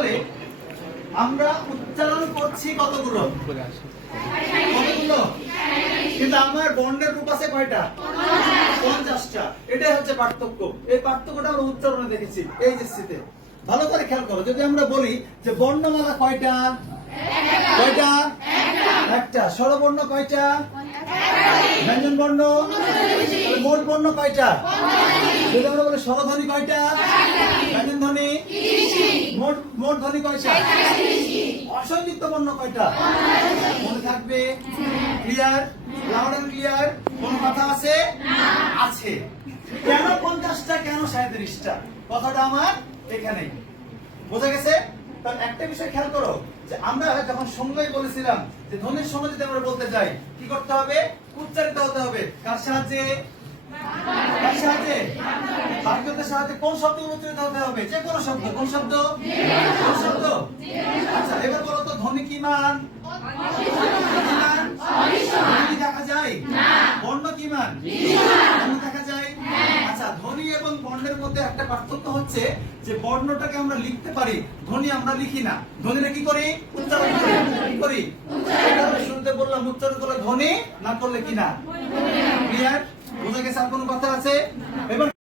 তাহলে আমরা উচ্চারণ করছি কতগুলো? কিন্তু আমার বর্ণের রূপ আছে কয়টা? 50টা। এটাই হচ্ছে পার্থক্য। এই পার্থক্যটা আমরা উচ্চারণে দেখেছি এই যে স্থিতে। ভালো করে খেয়াল করো, যদি আমরা বলি যে বর্ণমালা কয়টা? কয়টা? একটা। স্বরবর্ণ কয়টা? ব্যঞ্জন বর্ণ। মোট বর্ণ কয়টা? যদি আমরা বলি স্বরধ্বনি কয়টা? ব্যঞ্জন ধ্বনি। মোট ধ্বনি কয়টা? অসংযুক্ত বর্ণ কয়টা? মনে থাকবে? ক্লিয়ার? Loud and clear? কোন কথা আছে? আছে। কেন 50টা, কেন 37টা? কথাটা আমার এখানেই বোঝা গেছে। তাহলে একটা বিষয় খেয়াল করো, যে আমরা যখন সংজ্ঞায় বলেছিলাম যে ধ্বনির সময় যদি আমরা বলতে যাই কি করতে হবে? উচ্চারিত হতে হবে। কার সাহায্যে? কার সাহায্যে? বাক্যের সাহায্যে। কোন শব্দ উচ্চারিত হতে হবে? যে কোন শব্দ। কোন শব্দ? কোন শব্দ? আচ্ছা, এবার বলো তো ধ্বনি কি মান? ধ্বনি দেখা যায় না। বর্ণ কি মান? বর্ণ দেখা যায়। আচ্ছা, ধ্বনি এবং বর্ণের মধ্যে একটা পার্থক্য হচ্ছে যে বর্ণটাকে আমরা লিখতে পারি, ধ্বনি আমরা লিখি না। ধ্বনিটা কি করি? উচ্চারণ করি। কি করি? শুনতে বললাম উচ্চারণ করলে ধ্বনি, না করলে কি না? ক্লিয়ার? বোঝা গেছে? আর কোনো কথা আছে? এবার